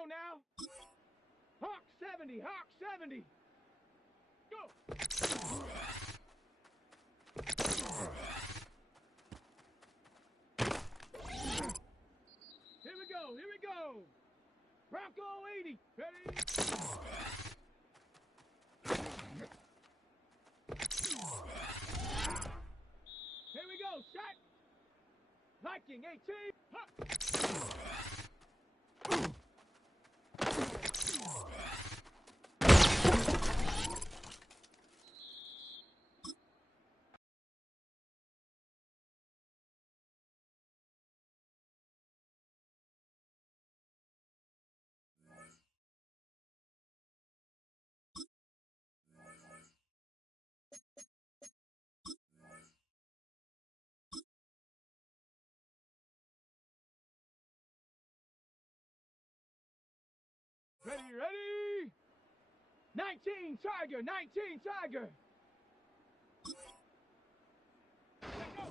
go now. Hawk 70, Hawk 70. Go. Here we go, here we go. Bronco 80, ready? Here we go, shot. Viking 18, huh. Ready, ready? 19 Tiger, 19 Tiger. Let go.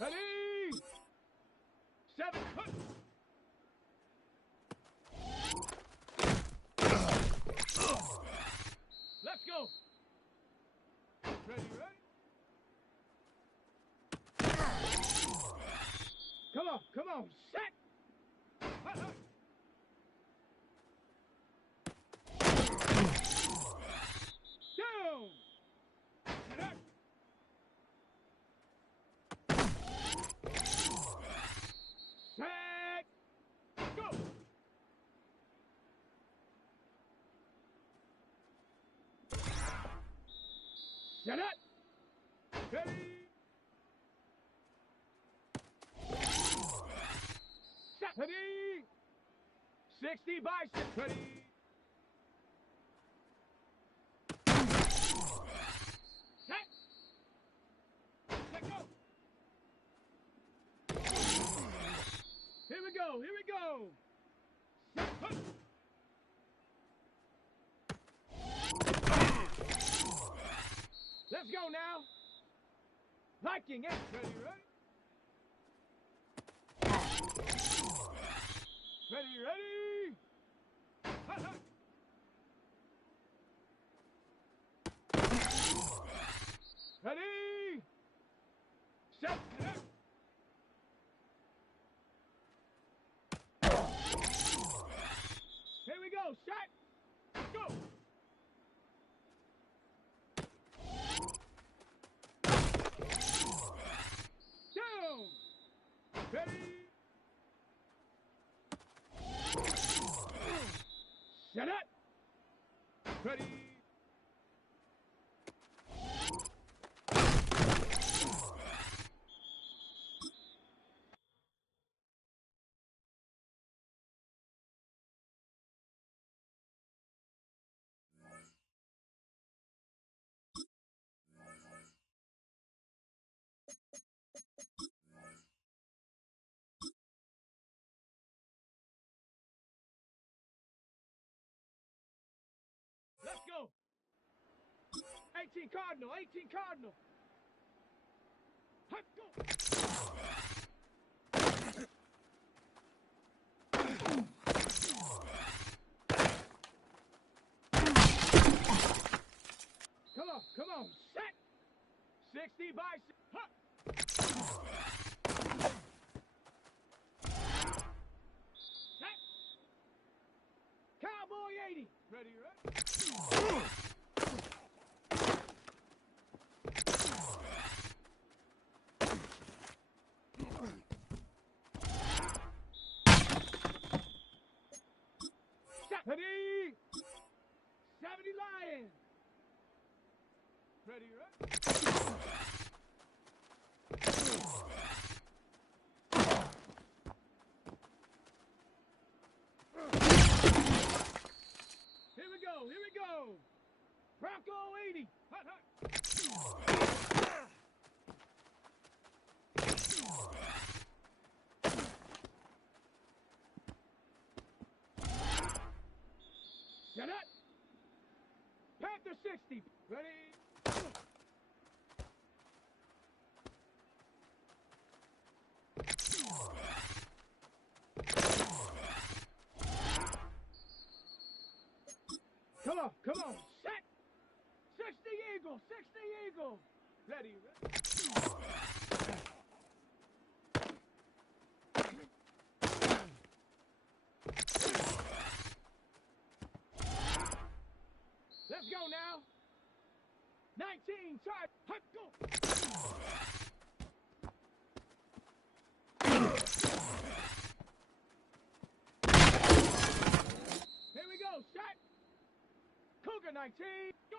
Ready? 7, put. Let's go. Ready, ready? Come on, set. Down. Set. Go. Set it. Ready. Ready? 60 bicep. Ready? Set. Let go. Here we go. Here we go. Set. Put. Let's go now. Viking 8. Ready, ready? Ready, ready? Ready? Set. Here we go, shot. Go. Down. Ready? Set it! Ready! Let's go! 18 Cardinal, 18 Cardinal! Hut, go! Come on, set! 60 bicep, hut! Set! Cowboy 80! Ready, ready? Ready? 70 Lion. Ready, ready? Here we go, here we go. Bronco 80. Hut, hut. Set it! Panther 60. Ready? outside. Hut, go. Here we go. Shot. Cougar 19. Go.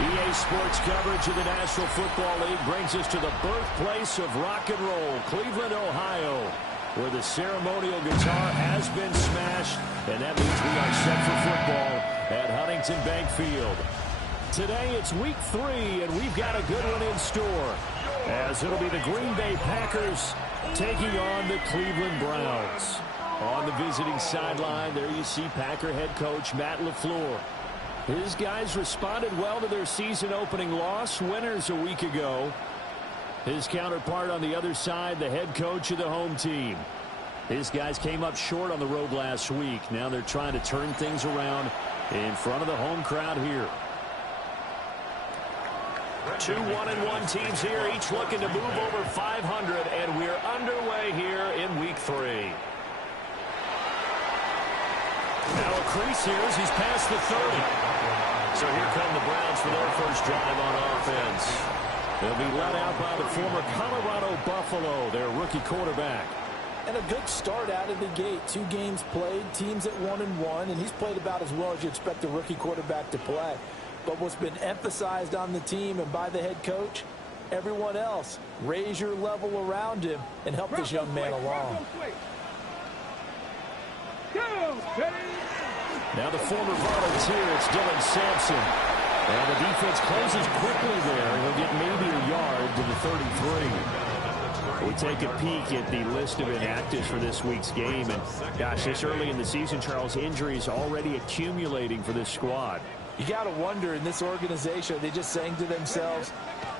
EA Sports coverage of the National Football League brings us to the birthplace of rock and roll, Cleveland, Ohio, where the ceremonial guitar has been smashed, and that means we are set for football at Huntington Bank Field. Today it's week 3, and we've got a good one in store, as it'll be the Green Bay Packers taking on the Cleveland Browns. On the visiting sideline, there you see Packer head coach Matt LaFleur. His guys responded well to their season-opening loss, winners a week ago. His counterpart on the other side, the head coach of the home team. His guys came up short on the road last week. Now they're trying to turn things around in front of the home crowd here. 2 1-1 teams here, each looking to move over 500, and we're underway here in week 3. Now a crease here as he's past the 30. So here come the Browns for their first drive on offense. They'll be led out by the former Colorado Buffalo, their rookie quarterback. And a good start out of the gate. 2 games played, teams at 1-1, and he's played about as well as you expect a rookie quarterback to play. But what's been emphasized on the team and by the head coach, everyone else, raise your level around him and help this young man along. Now the former volunteer, it's Dylan Sampson. And the defense closes quickly there. He'll get maybe a yard to the 33. We take a peek at the list of inactives for this week's game. And, gosh, this early in the season, Charles, injuries already accumulating for this squad. You got to wonder in this organization, are they just saying to themselves,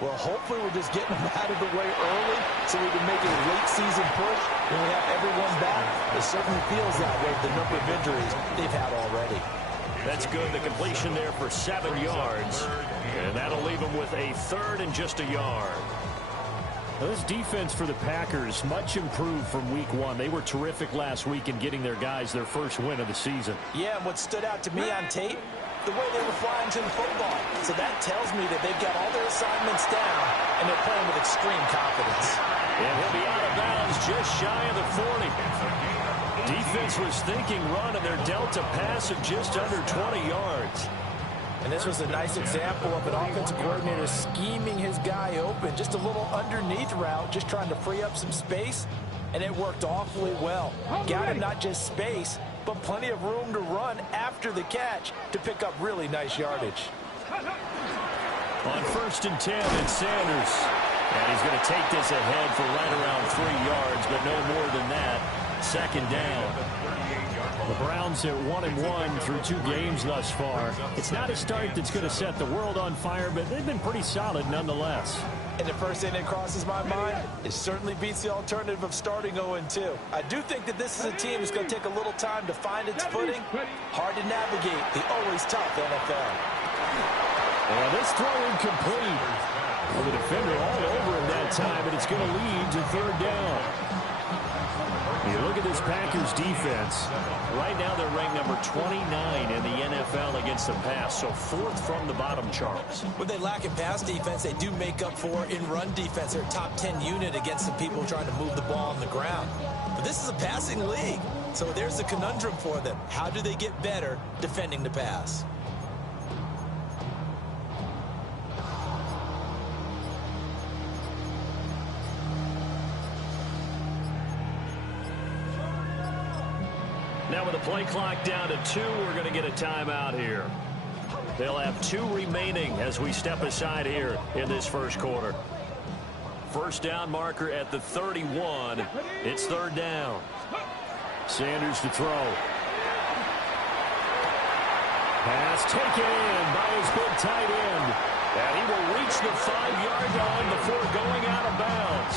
well, hopefully we're just getting them out of the way early so we can make it a late season push when we have everyone back. It certainly feels that way with the number of injuries they've had already. That's good. The completion there for 7 yards. And that'll leave them with a 3rd and just a yard. Now, this defense for the Packers, much improved from week 1. They were terrific last week in getting their guys their first win of the season. Yeah, and what stood out to me on tape, the way they were flying to the football. So that tells me that they've got all their assignments down, and they're playing with extreme confidence. And he'll be out of bounds just shy of the 40. Defense was thinking run, and they're dealt a pass of just under 20 yards. And this was a nice example of an offensive coordinator scheming his guy open. Just a little underneath route, just trying to free up some space, and it worked awfully well. Got him not just space, but plenty of room to run after the catch to pick up really nice yardage. On 1st and 10, it's Sanders. And he's going to take this ahead for right around 3 yards, but no more than that. 2nd down. The Browns at 1-1 through 2 games thus far. It's not a start that's going to set the world on fire, but they've been pretty solid nonetheless. And the first thing that crosses my mind, it certainly beats the alternative of starting 0-2. I do think that this is a team that's going to take a little time to find its footing. Hard to navigate the always tough NFL. And this throw incomplete. Well, the defender all over him that time, and it's going to lead to 3rd down. You look at this Packers defense. Right now they're ranked number 29 in the NFL against the pass, so 4th from the bottom, Charles. What they lack in pass defense, they do make up for in run defense. They're a top 10 unit against the people trying to move the ball on the ground. But this is a passing league, so there's the conundrum for them. How do they get better defending the pass? Now with the play clock down to 2, we're going to get a timeout here. They'll have 2 remaining as we step aside here in this first quarter. First down marker at the 31. It's 3rd down. Sanders to throw. Pass taken in by his big tight end. And he will reach the 5-yard line before going out of bounds.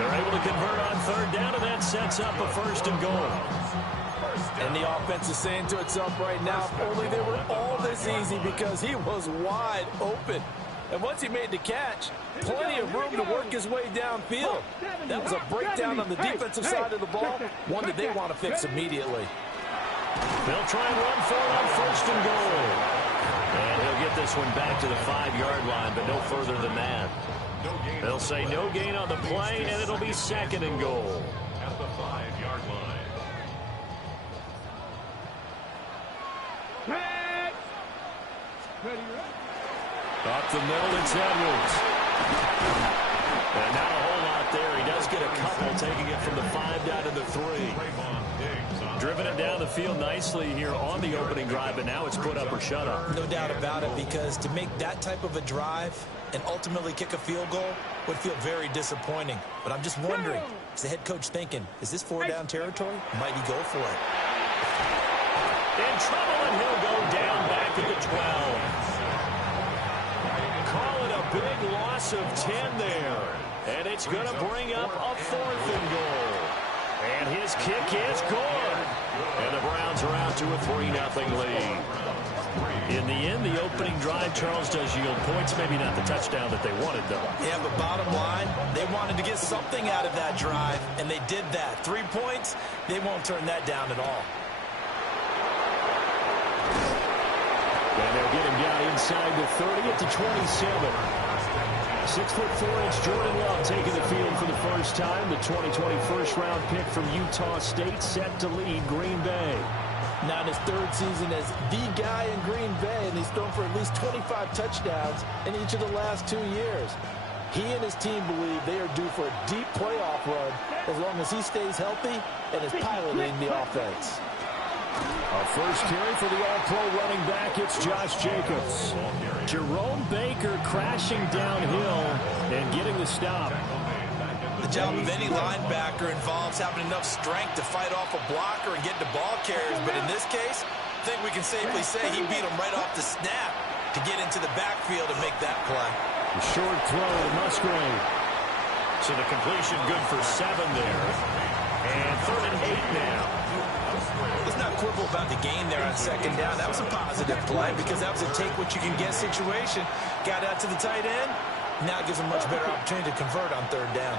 They're able to convert on 3rd down, and that sets up a 1st and goal. And the offense is saying to itself right now, if only they were all this easy, because he was wide open. And once he made the catch, plenty of room to work his way downfield. That was a breakdown on the defensive side of the ball, one that they want to fix immediately. They'll try and run for it on 1st and goal. And he'll get this one back to the 5-yard line, but no further than that. They'll say no gain on the play, and it'll be 2nd and goal. At the 5-yard line. Up the middle, it's Edwards. And not a whole lot there. He does get a couple, taking it from the 5 down to the 3. Driven it down the field nicely here on the opening drive, but now it's put up or shut up. No doubt about it, because to make that type of a drive and ultimately kick a field goal would feel very disappointing. But I'm just wondering, is the head coach thinking, is this 4-down territory? Might he go for it? In trouble, and he'll go down back at the 12. Call it a big loss of 10 there. And it's going to bring up a 4th and goal. And his kick is good. And the Browns are out to a 3-0 lead. In the end, the opening drive, Charles, does yield points. Maybe not the touchdown that they wanted, though. Yeah, but bottom line, they wanted to get something out of that drive, and they did that. 3 points, they won't turn that down at all. And they'll get him down inside the 30 at the 27. 6'4" Jordan Love taking the field for the first time. The 2020 first-round pick from Utah State set to lead Green Bay. Now in his third season as the guy in Green Bay, and he's thrown for at least 25 touchdowns in each of the last 2 years. He and his team believe they are due for a deep playoff run as long as he stays healthy and is piloting the offense. Our first carry for the All-Pro running back, it's Josh Jacobs. Jerome Baker crashing downhill and getting the stop. The job of any linebacker involves having enough strength to fight off a blocker and get to ball carriers, but in this case, I think we can safely say he beat him right off the snap to get into the backfield and make that play. The short throw to Musgrave. So the completion good for 7 there. And 3rd and 8 now. Let's not quibble about the gain there on 2nd down. That was a positive play because that was a take-what-you-can-get situation. Got out to the tight end. Now it gives him a much better opportunity to convert on 3rd down.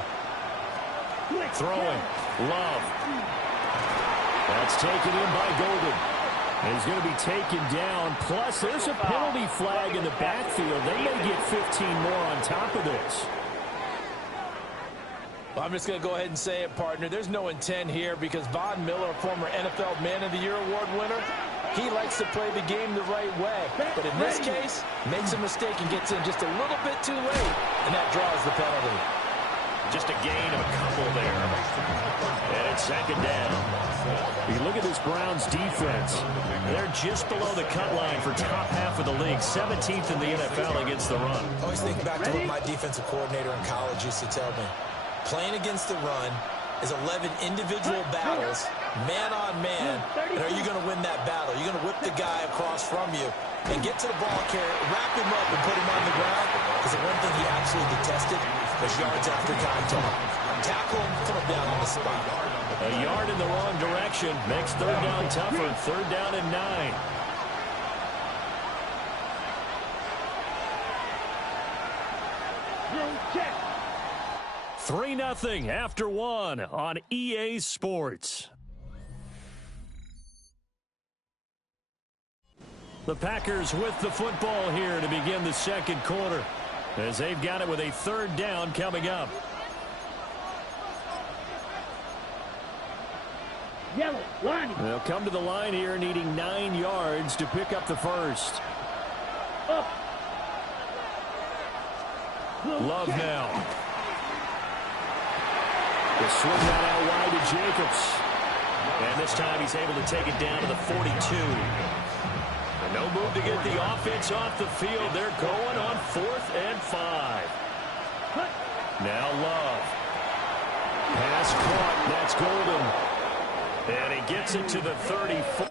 Throwing. Love. That's taken in by Golden. And he's going to be taken down. Plus, there's a penalty flag in the backfield. They may get 15 more on top of this. Well, I'm just going to go ahead and say it, partner. There's no intent here because Von Miller, former NFL Man of the Year award winner, he likes to play the game the right way. But in this case, makes a mistake and gets in just a little bit too late, and that draws the penalty. Just a gain of a couple there. And it's 2nd down. You look at this Browns defense. They're just below the cut line for top half of the league. 17th in the NFL against the run. I always think back to what my defensive coordinator in college used to tell me. Playing against the run is 11 individual battles, man on man. And are you going to win that battle? You're going to whip the guy across from you and get to the ball carrier, wrap him up and put him on the ground. Because the one thing he absolutely detested was yards after contact. Tackle him, put him down on the spot. A yard in the wrong direction makes 3rd down tougher. 3rd down and 9. Check. 3-0 after 1 on EA Sports. The Packers with the football here to begin the 2nd quarter as they've got it with a 3rd down coming up. Yellow, line. They'll come to the line here needing 9 yards to pick up the first. Up. Love now. They swing that out wide to Jacobs. And this time he's able to take it down to the 42. And no move to get the offense off the field. They're going on 4th and 5. Now Love. Pass caught. That's Golden. And he gets it to the 34.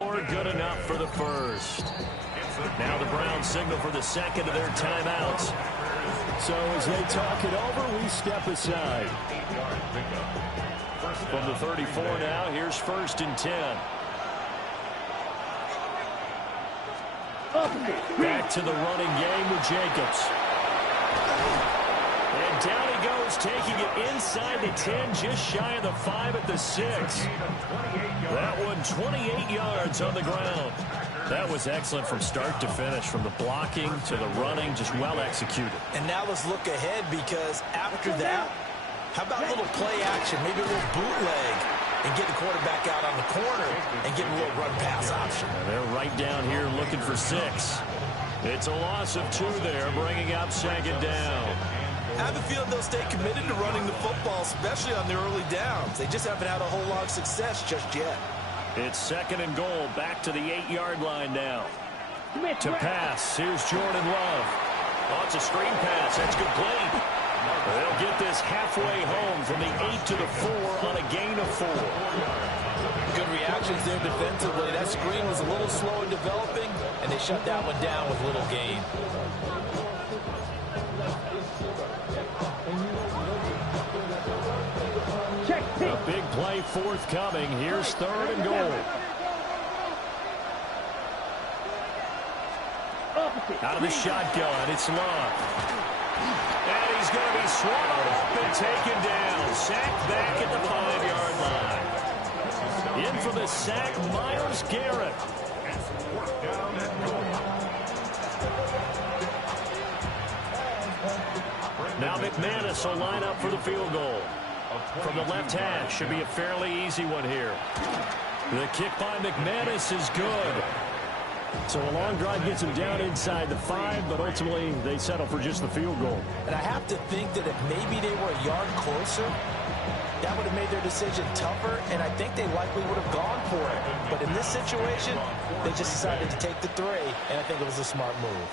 Good enough for the first. Now the Browns signal for the second of their timeouts. So as they talk it over, we step aside. From the 34 now, here's 1st and 10. Back to the running game with Jacobs. And down he goes, taking it inside the 10, just shy of the 5 at the 6. That one 28 yards on the ground. That was excellent from start to finish, from the blocking to the running, just well executed. And now let's look ahead, because after that, how about a little play action, maybe a little bootleg, and get the quarterback out on the corner and get a little run-pass option. And they're right down here looking for 6. It's a loss of 2 there, bringing up 2nd down. I have a feeling they'll stay committed to running the football, especially on the early downs. They just haven't had a whole lot of success just yet. It's 2nd and goal, back to the 8-yard line now. To pass, here's Jordan Love. Oh, it's a screen pass. That's complete. They'll get this halfway home from the 8 to the 4 on a gain of 4. Good reactions there defensively. That screen was a little slow in developing, and they shut that one down with little gain. A big play forthcoming. Here's 3rd and goal. Out of the shotgun, it's Love. And he's going to be swallowed up and taken down. Sacked back at the 5-yard line. In for the sack, Myles Garrett. Now McManus will line up for the field goal. From the left hash, should be a fairly easy one here. The kick by McManus is good. So a long drive gets him down inside the 5, but ultimately they settle for just the field goal. And I have to think that if maybe they were a yard closer, that would have made their decision tougher, and I think they likely would have gone for it. But in this situation, they just decided to take the 3, and I think it was a smart move.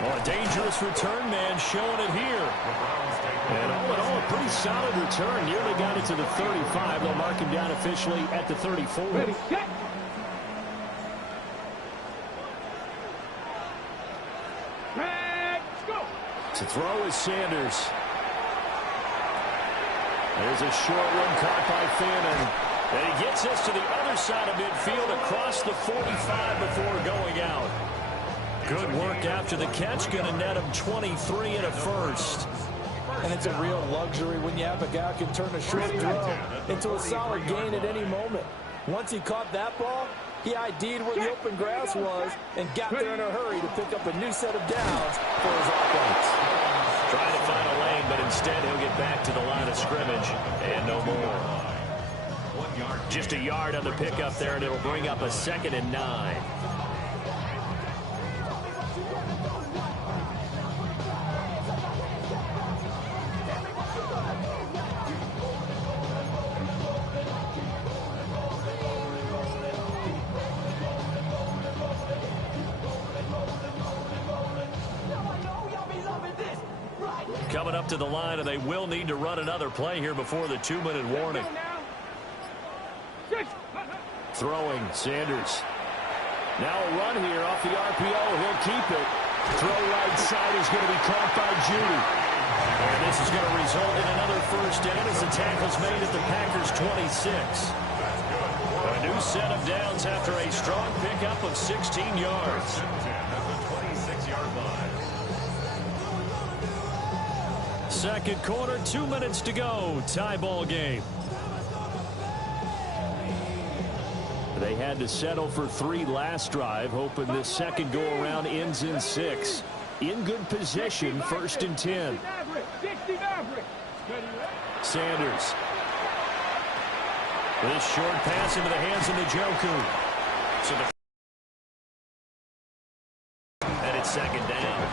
Well, a dangerous return man showing it here. And all in all, a pretty solid return. Nearly got it to the 35. They'll mark him down officially at the 34. Ready, set. Let's go. To throw is Sanders. There's a short one caught by Fannin. And he gets us to the other side of midfield across the 45 before going out. Good work after the catch. Going to net him 23 and a first. And it's a real luxury when you have a guy who can turn a short throw into a solid gain at any moment. Once he caught that ball, he ID'd where the open grass was and got there in a hurry to pick up a new set of downs for his offense. Trying to find a lane, but instead he'll get back to the line of scrimmage and no more. Just a yard on the pickup there, and it'll bring up a 2nd and 9. Coming up to the line, and they will need to run another play here before the 2-minute warning. Throwing, Sanders. Now a run here off the RPO. He'll keep it. Throw right side is going to be caught by Judy. And this is going to result in another first down as the tackle's made at the Packers' 26. A new set of downs after a strong pickup of 16 yards. Second quarter, 2 minutes to go. Tie ball game. They had to settle for 3 last drive, hoping this second go-around ends in 6. In good position, 1st and 10. Sanders. This short pass into the hands of Njoku. So and it's 2nd down.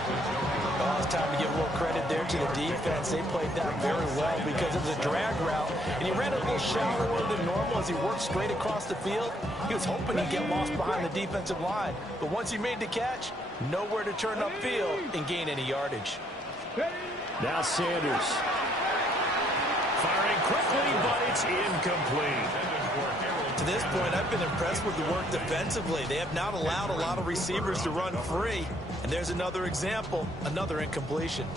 Oh, it's time to give a little credit there to the defense. They played that very well because it was a drag route, and he ran a little shallower than normal as he worked straight across the field. He was hoping he'd get lost behind the defensive line, but once he made the catch, nowhere to turn upfield and gain any yardage. Now Sanders. Firing quickly, but it's incomplete. To this point, I've been impressed with the work defensively. They have not allowed a lot of receivers to run free. And there's another example, another incompletion.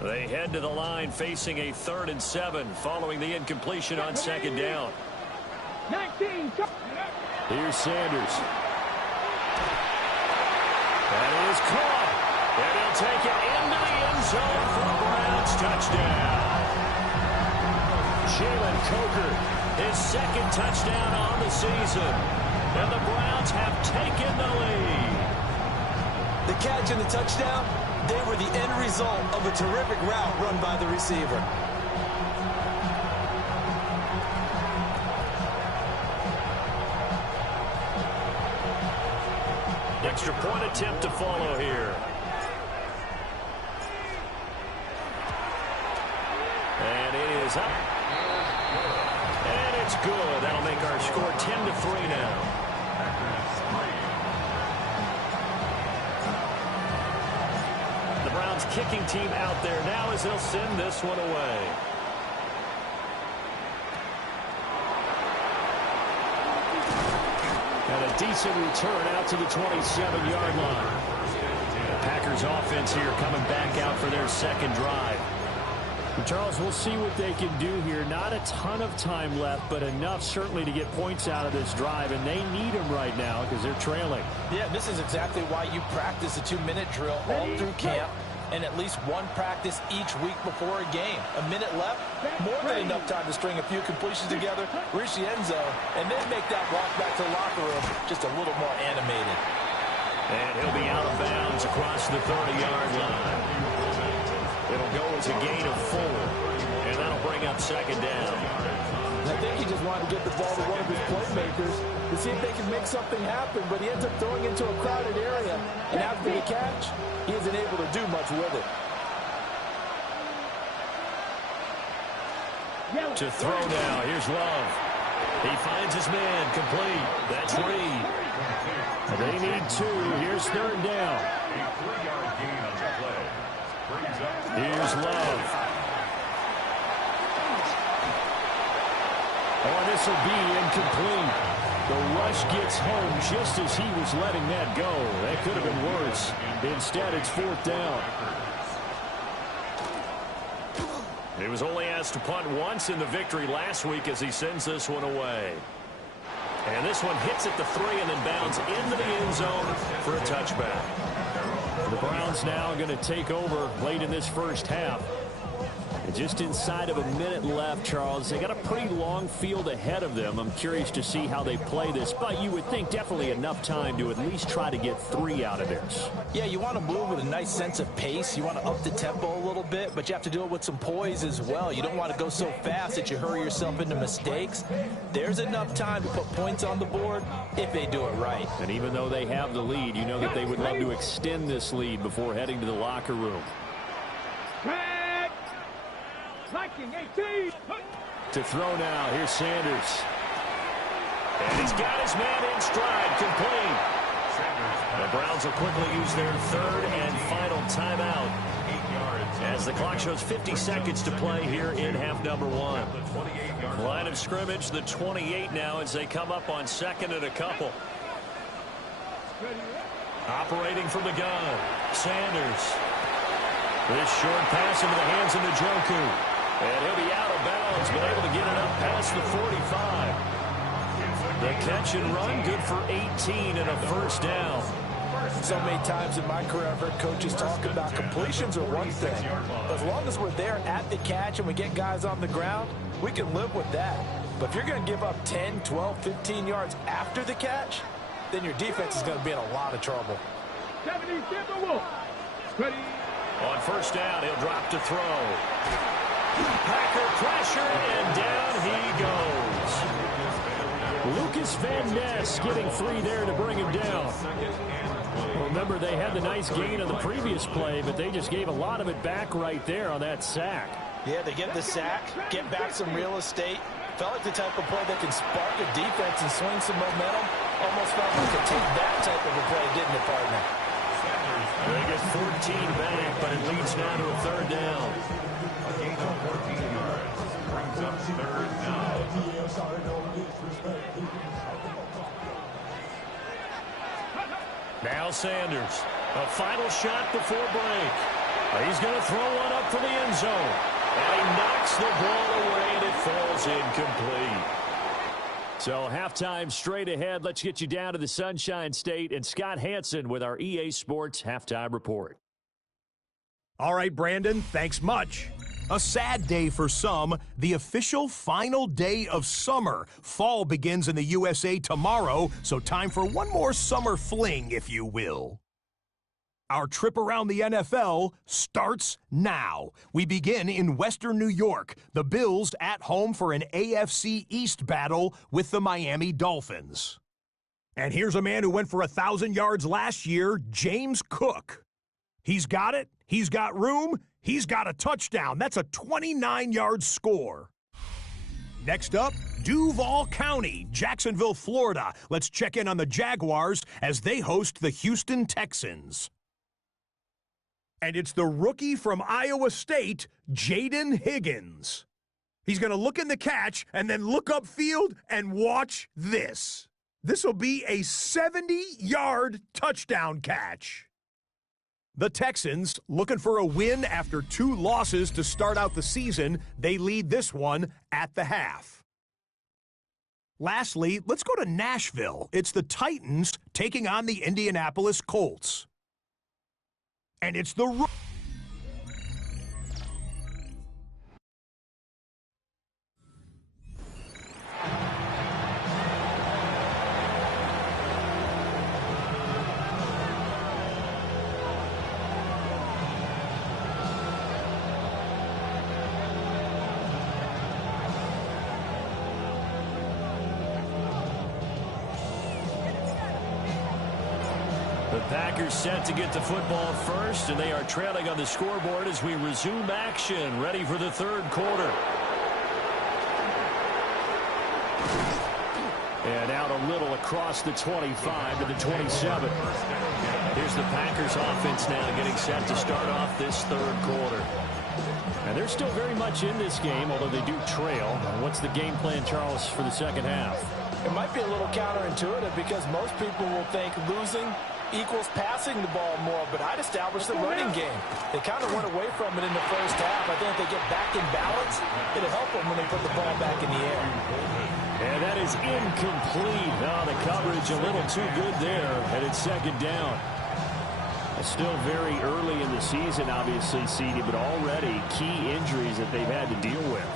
They head to the line facing a 3rd and 7 following the incompletion on 2nd down. 19. Here's Sanders. That is caught. And he'll take it into the end zone for a Browns touchdown. Jalen Coker, his 2nd touchdown on the season. And the Browns have taken the lead. The catch and the touchdown, they were the end result of a terrific route run by the receiver. Extra point attempt to follow here. And it is up. And it's good. That'll make our score 10-3 now. The Browns kicking team out there now as they'll send this one away. And a decent return out to the 27-yard line. The Packers offense here coming back out for their 2nd drive. Charles, we'll see what they can do here. Not a ton of time left, but enough certainly to get points out of this drive, and they need them right now because they're trailing. Yeah, this is exactly why you practice a 2-minute drill all through camp and at least one practice each week before a game. A minute left, more than enough time to string a few completions together, reach the end zone, and then make that walk back to the locker room just a little more animated. And he'll be out of bounds across the 30-yard line. It'll go as a gain of 4, and that'll bring up 2nd down. I think he just wanted to get the ball to one of his playmakers to see if they can make something happen, but he ends up throwing into a crowded area, and after the catch, he isn't able to do much with it. To throw now, here's Love. He finds his man, complete. That's Reed. They need 2. Here's 3rd down. Here's Love. Oh, this will be incomplete. The rush gets home just as he was letting that go. That could have been worse. Instead, it's 4th down. He was only asked to punt once in the victory last week as he sends this one away. And this one hits at the 3 and then bounds into the end zone for a touchback. The Browns now going to take over late in this first half. And just inside of a minute left, Charles. They got a pretty long field ahead of them. I'm curious to see how they play this, but you would think definitely enough time to at least try to get 3 out of this. Yeah, you want to move with a nice sense of pace. You want to up the tempo a little bit, but you have to do it with some poise as well. You don't want to go so fast that you hurry yourself into mistakes. There's enough time to put points on the board if they do it right. And even though they have the lead, you know that they would love to extend this lead before heading to the locker room. Liking 18. To throw now, here's Sanders. And he's got his man in stride, complete. The Browns will quickly use their 3rd and final timeout as the clock shows 50 seconds to play here in half number 1. Line of scrimmage, the 28 now as they come up on 2nd and a couple. Operating from the gun, Sanders. This short pass into the hands of Njoku. And he'll be out of bounds, but able to get it up past the 45. The catch and run, good for 18 and a 1st down. So many times in my career, I've heard coaches talk about completions are one thing. As long as we're there at the catch and we get guys on the ground, we can live with that. But if you're going to give up 10, 12, 15 yards after the catch, then your defense is going to be in a lot of trouble. 70 Wolf. Ready. On 1st down, he'll drop to throw. Packer pressure, and down he goes. Lucas Van Ness getting 3 there to bring him down. Remember, they had the nice gain on the previous play, but they just gave a lot of it back right there on that sack. Yeah, they get the sack, get back some real estate. Felt like the type of play that can spark a defense and swing some momentum. Almost felt like a take that type of a play, didn't it, partner? They get 14 back, but it leads now to a 3rd down. Now Sanders, a final shot before break. He's going to throw one up for the end zone. And he knocks the ball away, and it falls incomplete. So halftime straight ahead. Let's get you down to the Sunshine State and Scott Hansen with our EA Sports Halftime Report. All right, Brandon, thanks much. A sad day for some, the official final day of summer. Fall begins in the USA tomorrow, so time for one more summer fling, if you will. Our trip around the NFL starts now. We begin in Western New York. The Bills at home for an AFC East battle with the Miami Dolphins. And here's a man who went for 1,000 yards last year, James Cook. He's got it. He's got room. He's got a touchdown. That's a 29-yard score. Next up, Duval County, Jacksonville, Florida. Let's check in on the Jaguars as they host the Houston Texans. And it's the rookie from Iowa State, Jaden Higgins. He's going to look in the catch and then look upfield and watch this. This will be a 70-yard touchdown catch. The Texans, looking for a win after 2 losses to start out the season, they lead this one at the half. Lastly, let's go to Nashville. It's the Titans taking on the Indianapolis Colts. And it's the... The Packers set to get the football first, and they are trailing on the scoreboard as we resume action, ready for the third quarter. And out a little across the 25 to the 27. Here's the Packers offense now getting set to start off this third quarter. And they're still very much in this game, although they do trail. What's the game plan, Charles, for the second half? It might be a little counterintuitive because most people will think losing equals passing the ball more, but I'd establish the running game. They kind of went away from it in the first half. I think if they get back in balance, it'll help them when they put the ball back in the air. And that is incomplete. Oh, the coverage a little too good there, and it's second down. Still very early in the season, obviously, CD, but already key injuries that they've had to deal with.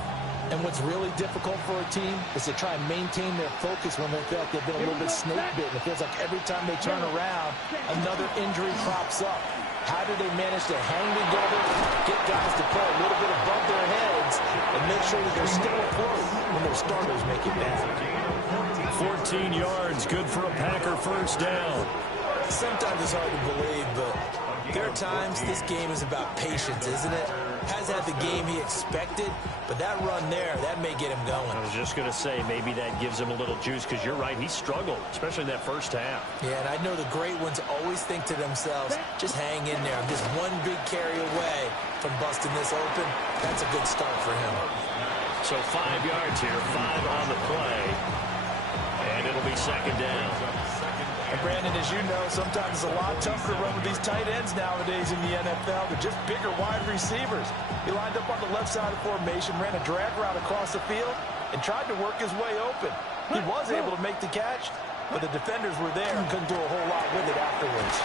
And what's really difficult for a team is to try and maintain their focus when they feel like they've been a little bit snake-bitten. It feels like every time they turn around, another injury crops up. How do they manage to hang together, get guys to play a little bit above their heads, and make sure that they're still afloat when their starters make it bad? 14 yards, good for a Packer first down. Sometimes it's hard to believe, but there are times this game is about patience, isn't it? Hasn't had the game he expected, but that run there, that may get him going. I was just going to say, maybe that gives him a little juice, because you're right, he struggled, especially in that first half. Yeah, and I know the great ones always think to themselves, just hang in there. I'm just one big carry away from busting this open. That's a good start for him. So 5 yards here, 5 on the play, and it'll be second down. And Brandon, as you know, sometimes it's a lot tougher to run with these tight ends nowadays in the NFL. They're just bigger wide receivers. He lined up on the left side of the formation, ran a drag route across the field, and tried to work his way open. He was able to make the catch, but the defenders were there and couldn't do a whole lot with it afterwards.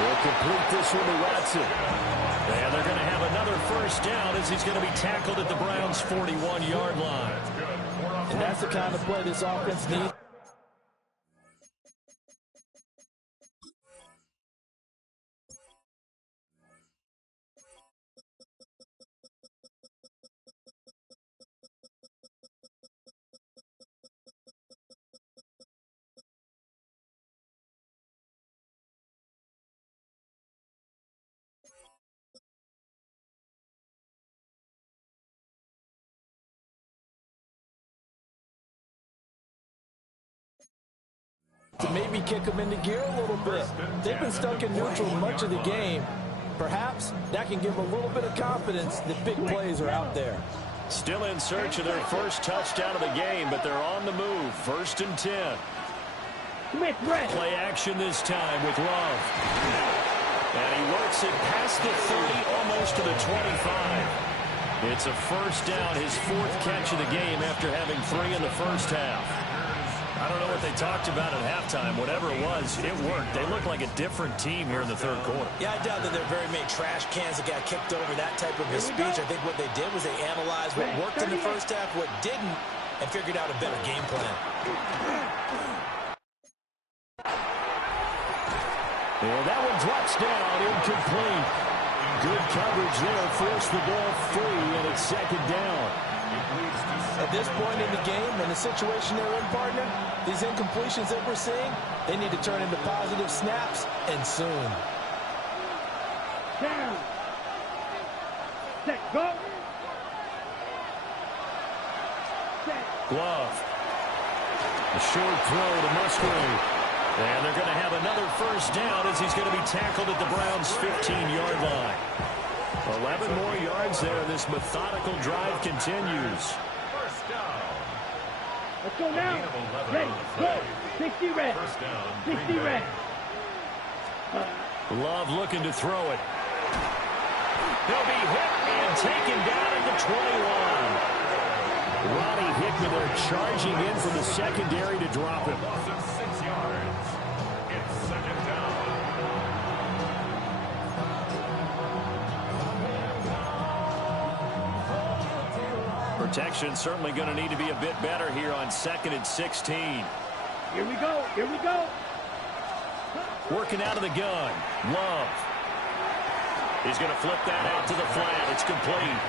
We'll complete this one to Watson. And they're going to have another first down as he's going to be tackled at the Browns' 41-yard line. And that's the kind of play this offense needs. To maybe kick them into gear a little bit. They've been stuck in neutral much of the game. Perhaps that can give them a little bit of confidence that big plays are out there. Still in search of their first touchdown of the game, but they're on the move. 1st and 10. Play action this time with Love. And he works it past the 30, almost to the 25. It's a first down, his 4th catch of the game after having 3 in the first half. I don't know what they talked about at halftime. Whatever it was, it worked. They look like a different team here in the 3rd quarter. Yeah, I doubt that there are very many trash cans that got kicked over, that type of a speech. I think what they did was they analyzed what worked in the first half, what didn't, and figured out a better game plan. And that one drops down, incomplete. Good coverage there, forced the ball free, and it's 2nd down. At this point in the game, in the situation they're in, partner, these incompletions that we're seeing, they need to turn into positive snaps, and soon. Down. Set, go. Set. Love. A short throw to Musgrave. And they're going to have another first down as he's going to be tackled at the Browns' 15-yard line. 11 more yards there. This methodical drive continues. Let's go now. Ready, go. 60 red. 60 red. Love looking to throw it. He'll be hit and taken down at the 21. Ronnie Hickman there charging in from the secondary to drop him. 6 yards. It's 2nd down. Protection certainly going to need to be a bit better here on 2nd and 16. Here we go. Here we go. Working out of the gun. Love. He's going to flip that out to the flat. It's complete.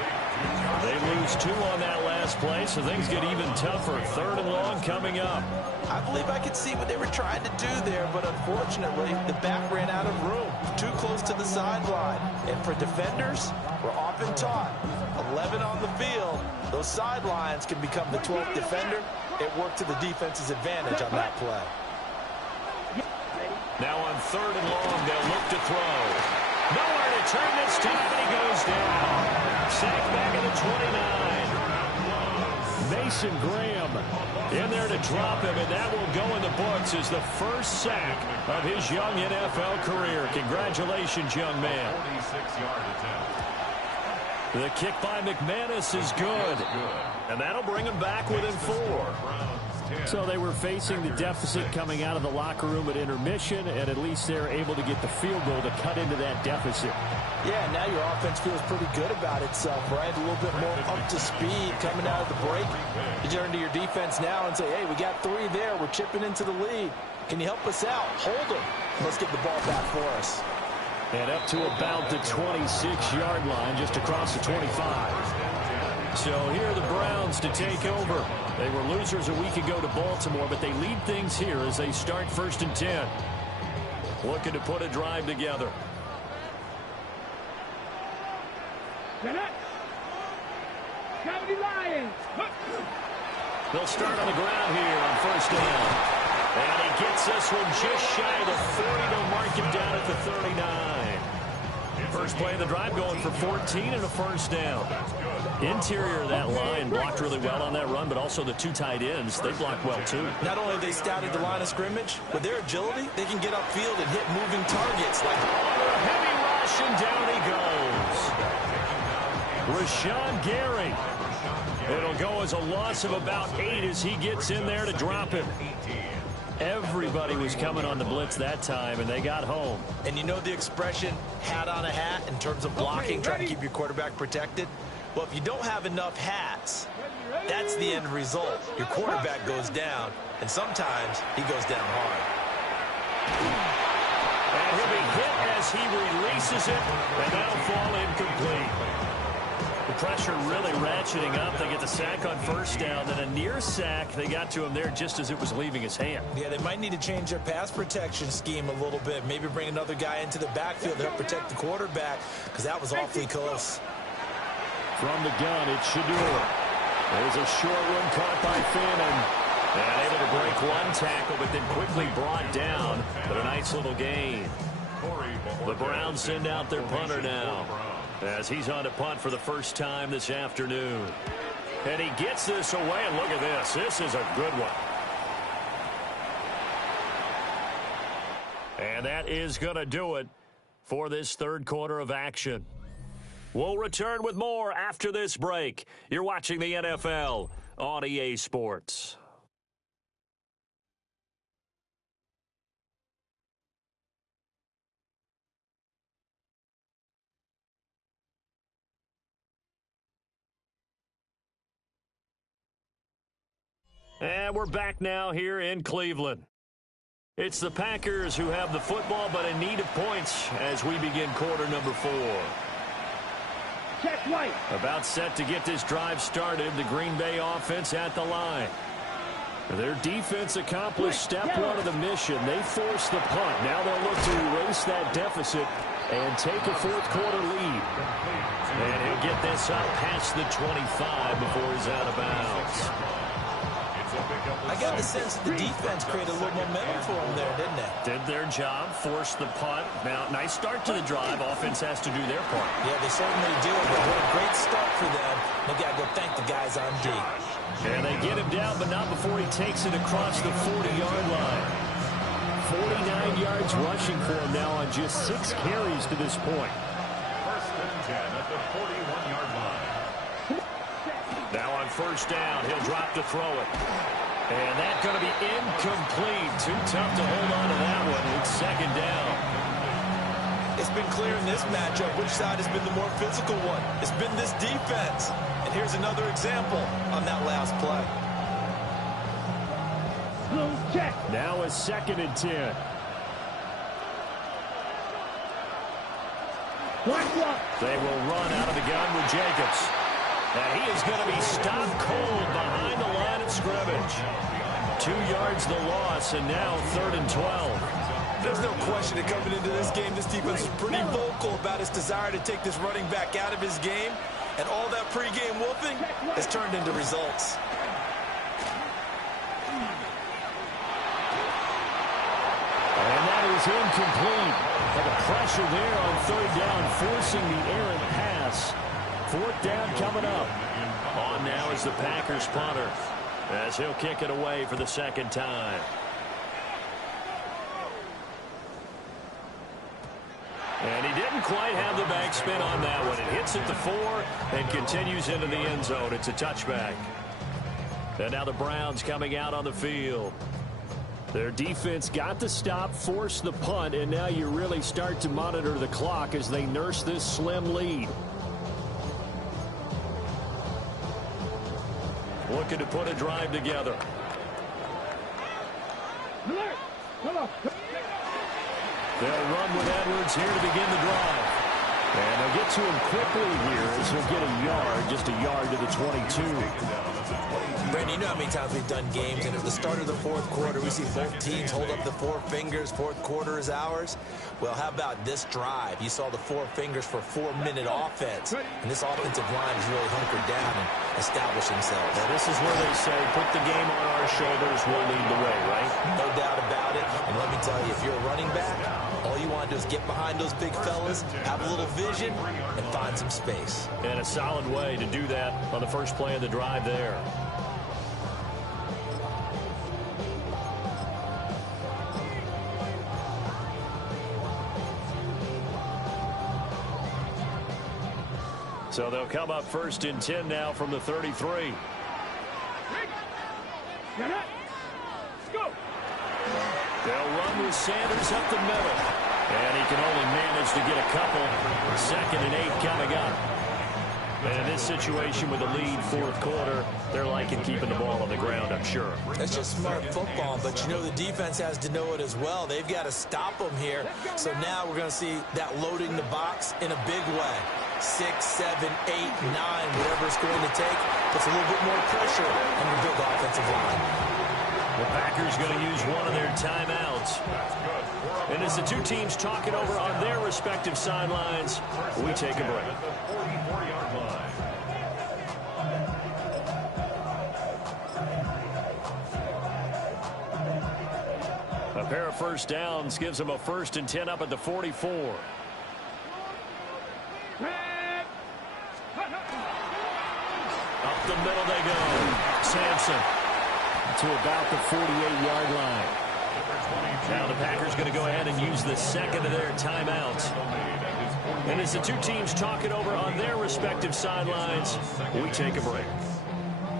They lose 2 on that last play, so things get even tougher. 3rd and long coming up. I believe I could see what they were trying to do there, but unfortunately, the back ran out of room. Too close to the sideline. And for defenders, we're often taught, 11 on the field, those sidelines can become the 12th defender. It worked to the defense's advantage on that play. Now on 3rd and long, they'll look to throw. Nowhere to turn this time, and he goes down. Sack back at the 29. Mason Graham in there to drop him, and that will go in the books as the first sack of his young NFL career. Congratulations, young man. 46-yard attempt. The kick by McManus is good, and that'll bring him back within 4. So they were facing the deficit coming out of the locker room at intermission, and at least they're able to get the field goal to cut into that deficit. Yeah, now your offense feels pretty good about itself, right? A little bit more up to speed coming out of the break. You turn to your defense now and say, hey, we got 3 there. We're chipping into the lead. Can you help us out? Hold them. Let's get the ball back for us. And up to about the 26-yard line, just across the 25. So here are the Browns to take over. They were losers a week ago to Baltimore, but they lead things here as they start 1st and 10. Looking to put a drive together. Cavity Lions. They'll start on the ground here on 1st down. And he gets this one just shy of the 40. They'll mark him down at the 39. First play of the drive going for 14 and a first down. Interior of that line blocked really well on that run, but also the 2 tight ends, they blocked well too. Not only have they scouted the line of scrimmage, with their agility, they can get upfield and hit moving targets. Like heavy rush, and down he goes. Rashawn Gary. It'll go as a loss of about 8 as he gets in there to drop him. Everybody was coming on the blitz that time, and they got home. And you know the expression, hat on a hat, in terms of blocking, trying to keep your quarterback protected? Well, if you don't have enough hats, that's the end result. Your quarterback goes down, and sometimes he goes down hard. And he'll be hit as he releases it, and that'll fall incomplete. The pressure really ratcheting up. They get the sack on 1st down, then a near sack. They got to him there just as it was leaving his hand. Yeah, they might need to change their pass protection scheme a little bit. Maybe bring another guy into the backfield to help protect the quarterback, because that was awfully close. From the gun, it's Shador. There's a short one caught by Fannin. And able to break one tackle, but then quickly brought down. But a nice little gain. The Browns send out their punter now, as he's on to punt for the first time this afternoon. And he gets this away, and look at this. This is a good one. And that is going to do it for this third quarter of action. We'll return with more after this break. You're watching the NFL on EA Sports. And we're back now here in Cleveland. It's the Packers who have the football, but in need of points as we begin quarter number 4. Check right. About set to get this drive started, the Green Bay offense at the line. Their defense accomplished step one of the mission. They forced the punt. Now they'll look to erase that deficit and take a fourth quarter lead. And he'll get this up past the 25 before he's out of bounds. I got the sense the defense created a little momentum for them there, didn't they? Did their job, forced the punt. Now, nice start to the drive. Offense has to do their part. Yeah, they certainly do. But what a great start for them. They got to go thank the guys on D. And they get him down, but not before he takes it across the 40-yard line. 49 yards rushing for him now on just 6 carries to this point. First and 10 at the 41-yard line. Now on first down, he'll drop to throw it. And that's going to be incomplete. Too tough to hold on to that one. It's second down. It's been clear in this matchup which side has been the more physical one. It's been this defense. And here's another example on that last play. Blue check. Now a second and 10. Black block. They will run out of the gun with Jacobs. And he is going to be stopped cold behind the line of scrimmage. 2 yards the loss, and now third and 12. There's no question that coming into this game, this defense is pretty vocal about its desire to take this running back out of his game. And all that pregame whooping has turned into results. And that is incomplete. And the pressure there on third down, forcing the errant pass. Fourth down coming up. On now is the Packers punter, as he'll kick it away for the second time. And he didn't quite have the backspin on that one. It hits at the 4 and continues into the end zone. It's a touchback. And now the Browns coming out on the field. Their defense got the stop, forced the punt, and now you really start to monitor the clock as they nurse this slim lead. Looking to put a drive together. Alert. Come on. They'll run with Edwards here to begin the drive. And they'll get to him quickly here as he'll get a yard, just a yard to the 22. Brandon, you know how many times we've done games, and at the start of the fourth quarter, we see both teams hold up the 4 fingers, fourth quarter is ours. Well, how about this drive? You saw the 4 fingers for 4-minute offense, and this offensive line is really hunkered down and established themselves. Now, this is where they say, put the game on our shoulders, we'll lead the way, right? No doubt about it, and let me tell you, if you're a running back, all you want to do is get behind those big fellas, have a little vision, and find some space. And a solid way to do that on the first play of the drive there. So they'll come up first and 10 now from the 33. Go. They'll run with Sanders up the middle. And he can only manage to get a couple. Second and 8 coming up. And in this situation with the lead fourth quarter, they're liking keeping the ball on the ground, I'm sure. That's just smart football, but you know the defense has to know it as well. They've got to stop them here. So now we're going to see that loading the box in a big way. 6, 7, 8, 9, whatever it's going to take, puts a little bit more pressure on your big offensive line. The Packers going to use one of their timeouts. And as the two teams talk it over on their respective sidelines, we take a break. A pair of first downs gives them a first and 10 up at the 44. Up the middle they go. Sampson to about the 48-yard line. Now the Packers going to go ahead and use the second of their timeouts. And as the two teams talk it over on their respective sidelines, we take a break.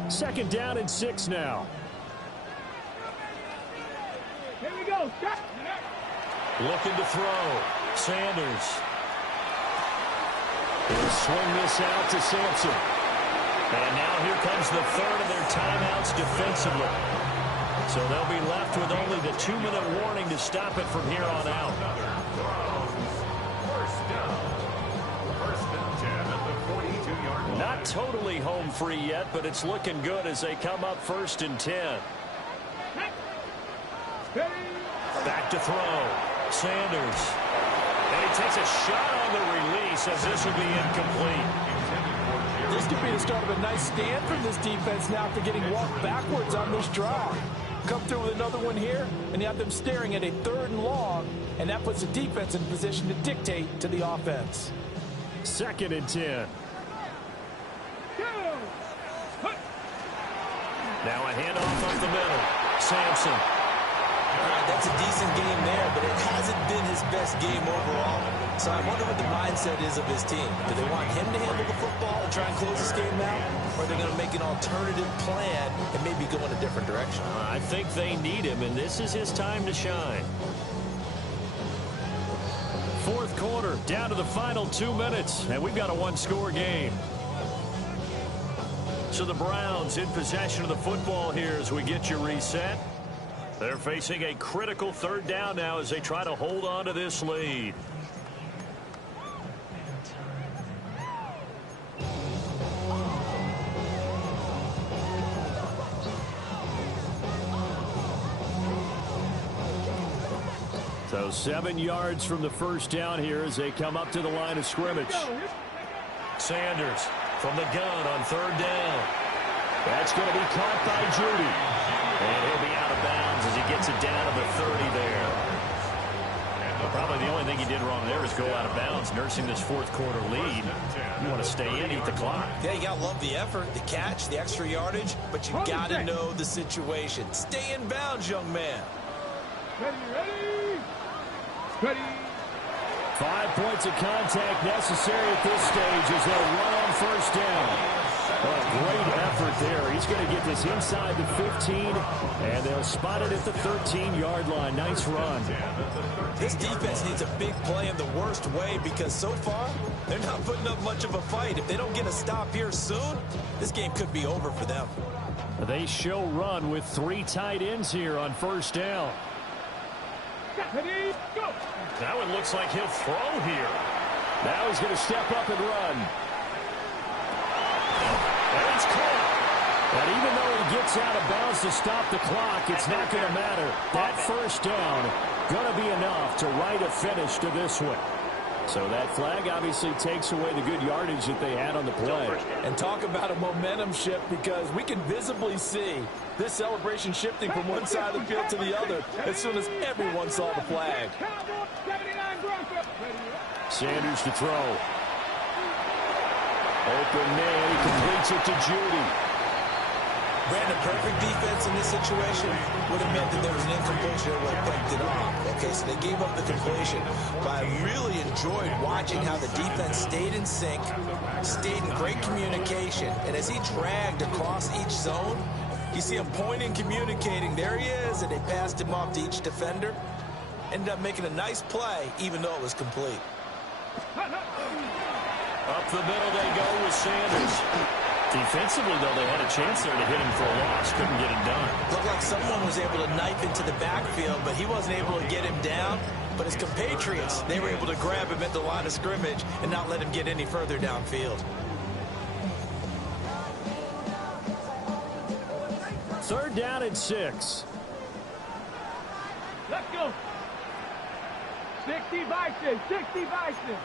2nd down and 6 now. Here we go. Stop. Looking to throw. Sanders. He'll swing this out to Sampson. And now here comes the third of their timeouts defensively. So they'll be left with only the 2-minute warning to stop it from here on out. First and 10 at the 42-yard line. Not totally home free yet, but it's looking good as they come up 1st and 10. Back to throw. Sanders. And he takes a shot on the release as this will be incomplete. This could be the start of a nice stand from this defense now after getting walked backwards on this drive. Come through with another one here, and you have them staring at a 3rd and long, and that puts the defense in position to dictate to the offense. 2nd and 10. Now a handoff up the middle. Sampson. That's a decent game there, but it hasn't been his best game overall. So I wonder what the mindset is of his team. Do they want him to handle the football and try and close this game out? Or are they going to make an alternative plan and maybe go in a different direction? I think they need him, and this is his time to shine. 4th quarter, down to the final 2 minutes, and we've got a 1-score game. So the Browns in possession of the football here as we get you reset. They're facing a critical 3rd down now as they try to hold on to this lead. So 7 yards from the 1st down here as they come up to the line of scrimmage. Sanders from the gun on 3rd down. That's going to be caught by Judy. And he'll be out of bounds as he gets it down to the 30 there. Well, probably the only thing he did wrong there is go out of bounds, nursing this 4th quarter lead. You want to stay in, eat the clock. Yeah, you got to love the effort, the catch, the extra yardage, but you got to know the situation. Stay in bounds, young man. Ready. 5 points of contact necessary at this stage as they'll run on 1st down. Well, great effort there. He's going to get this inside the 15, and they'll spot it at the 13-yard line. Nice run. This defense needs a big play in the worst way because so far, they're not putting up much of a fight. If they don't get a stop here soon, this game could be over for them. They show run with 3 tight ends here on 1st down. Ready, go. That one looks like he'll throw here. Now he's going to step up and run. And it's caught. And even though he gets out of bounds to stop the clock, it's not going to matter. That 1st down going to be enough to write a finish to this one. So that flag obviously takes away the good yardage that they had on the play. And talk about a momentum shift because we can visibly see this celebration shifting from one side of the field to the other as soon as everyone saw the flag. Sanders to throw. Open man, he completes it to Judy. Brandon, perfect defense in this situation would have meant that there was an incompletion that would have picked it off. Okay, so they gave up the completion. But I really enjoyed watching how the defense stayed in sync, stayed in great communication, and as he dragged across each zone, you see him pointing, communicating. There he is, and they passed him off to each defender. Ended up making a nice play, even though it was complete. Up the middle they go with Sanders. Defensively, though, they had a chance there to hit him for a loss. Couldn't get it done. Looked like someone was able to knife into the backfield, but he wasn't able to get him down. But his compatriots, they were able to grab him at the line of scrimmage and not let him get any further downfield. 3rd down and 6. Let's go. 60 Vikings. 60 Vikings.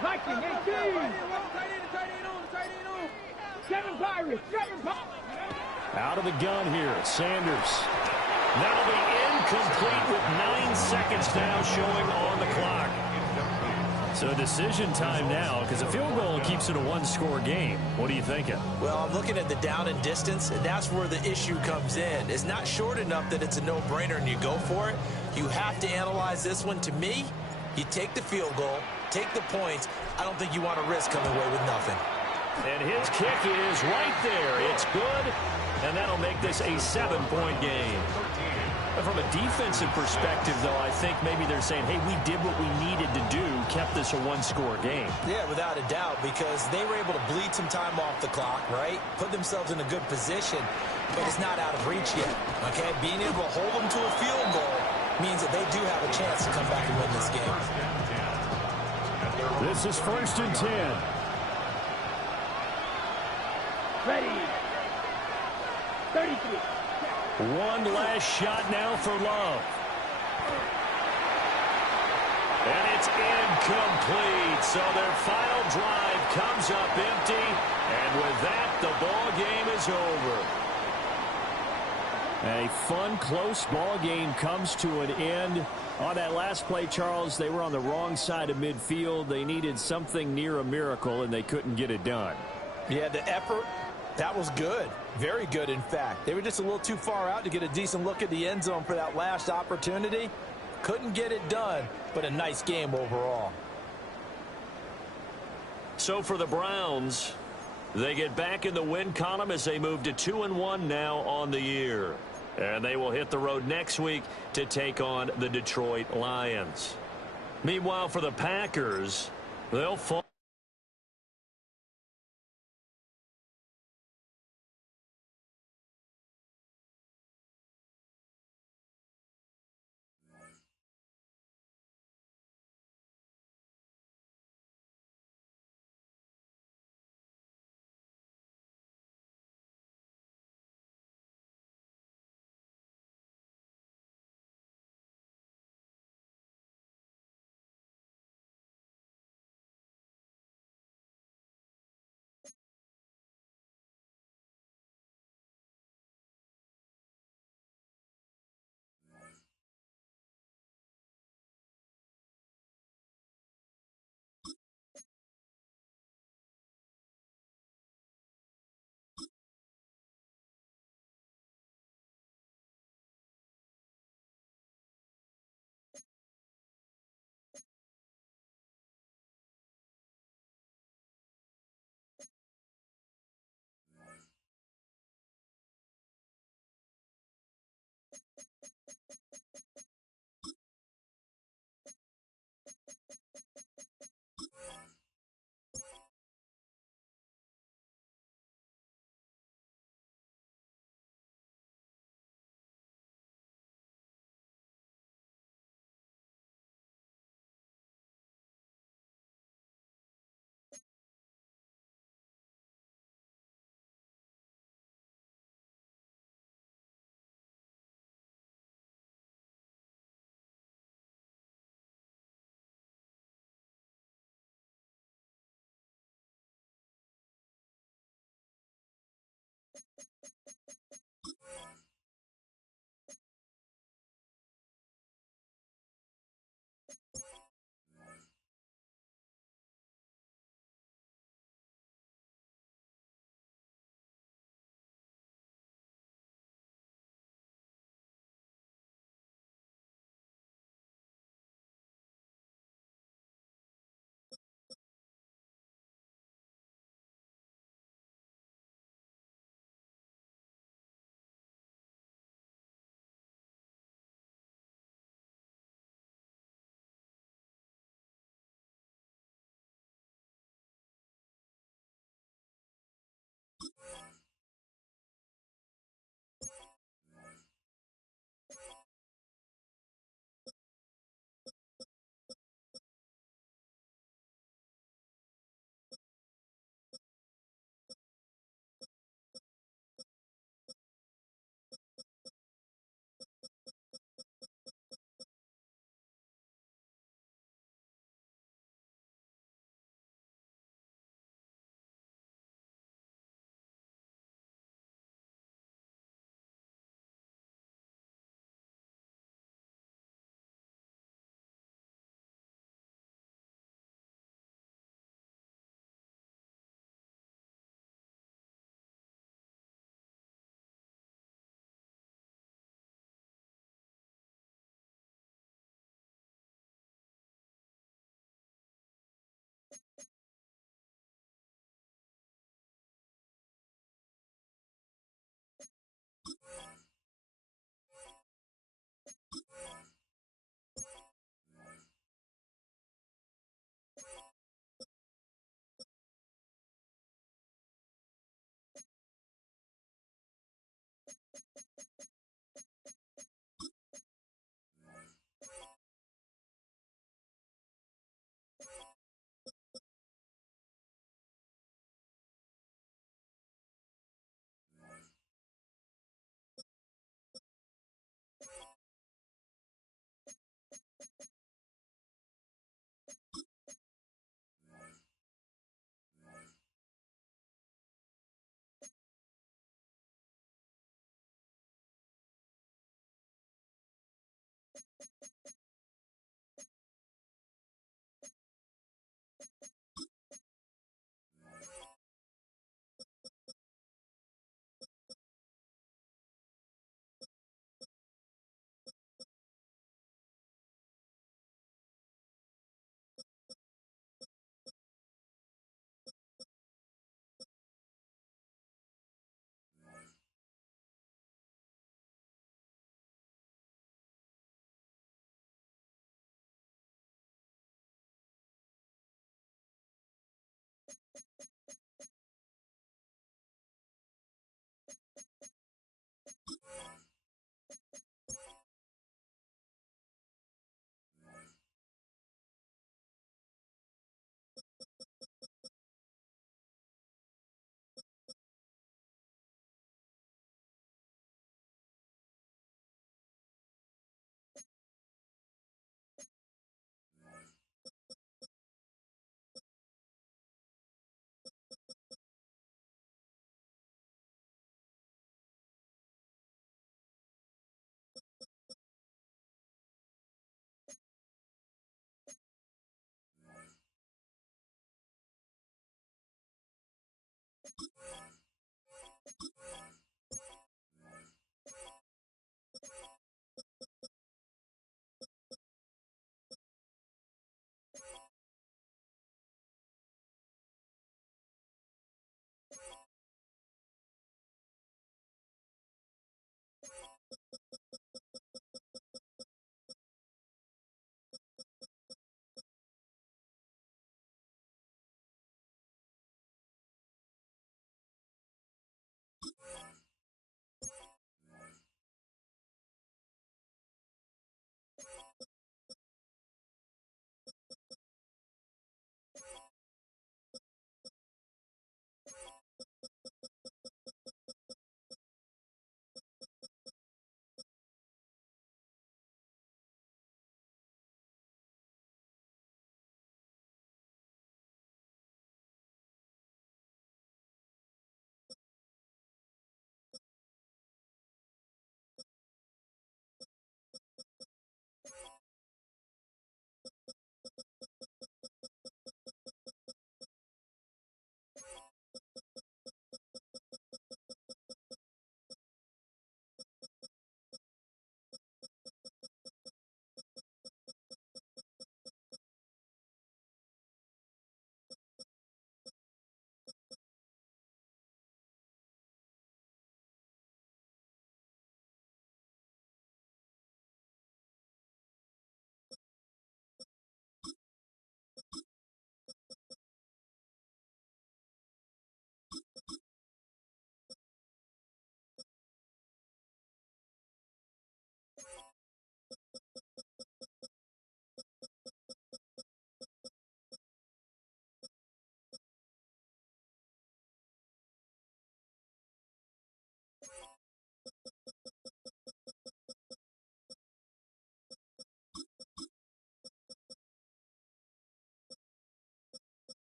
Viking 18. 7 Pirates. 7 Pirates. Out of the gun here, Sanders. That'll be incomplete with 9 seconds now showing on the clock. So decision time now, because a field goal keeps it a one-score game. What are you thinking? Well, I'm looking at the down and distance, and that's where the issue comes in. It's not short enough that it's a no-brainer and you go for it. You have to analyze this one. To me, you take the field goal, take the points. I don't think you want to risk coming away with nothing. And his kick is right there. It's good, and that'll make this a 7-point game. But from a defensive perspective, though, I think maybe they're saying, hey, we did what we needed to do, kept this a one-score game. Yeah, without a doubt, because they were able to bleed some time off the clock, right? Put themselves in a good position, but it's not out of reach yet, okay? Being able to hold them to a field goal means that they do have a chance to come back and win this game. This is 1st and 10. Ready. 33. One last shot now for Love. And it's incomplete. So their final drive comes up empty. And with that, the ball game is over. A fun, close ball game comes to an end. On that last play, Charles, they were on the wrong side of midfield. They needed something near a miracle, and they couldn't get it done. Yeah, the effort, that was good. Very good, in fact. They were just a little too far out to get a decent look at the end zone for that last opportunity. Couldn't get it done, but a nice game overall. So for the Browns, they get back in the win column as they move to 2-1 now on the year. And they will hit the road next week to take on the Detroit Lions. Meanwhile, for the Packers, they'll fall.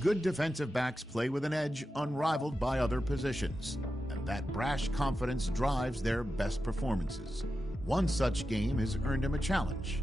Good defensive backs play with an edge unrivaled by other positions, and that brash confidence drives their best performances. One such game has earned him a challenge.